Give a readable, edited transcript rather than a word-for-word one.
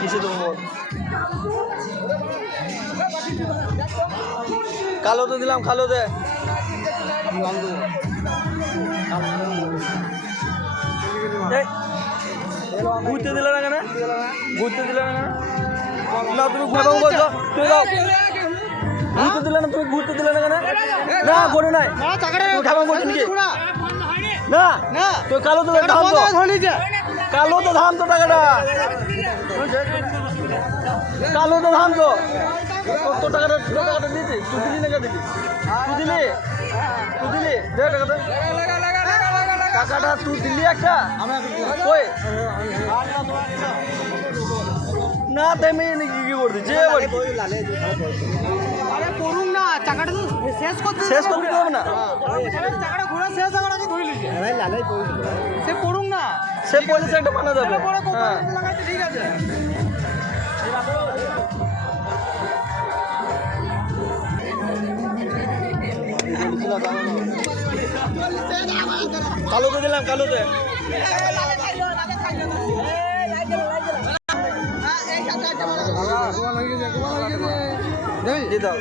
কিসে দেবো বল? কালোতে দিলাম, কালোতে ঘুরতে দিলে না কেন? ঘুরতে দিলে না কেন? না তুমি ঘুরতে দিলে না, তুমি ঘুরতে দিলে না কেন? না করে নাই খাবার বলছি নাকি? না তুই কালোতে ধাম তো, কালোতে ধাম তো টাকাটা, কালোতে ধাম তো তোর টাকাটা দিয়েছি। তুই দিলি না দিলি? তুই দিলি? তুই দিলি? দে টাকাটা, টাকাটা তুই দিলি একটা কই না তেমনি কি করতে যে করুন না, টাকাটা তো শেষ করতে হবে না। টাকাটা ঘোরা শেষ টাকাটা তো ধরে লিছে সে পড়ুক না, সে পলিসি একটা বানা যাবে। হ্যাঁ ঠিক আছে। কালোতে দিলাম, কালোতে দিয়ে দাও।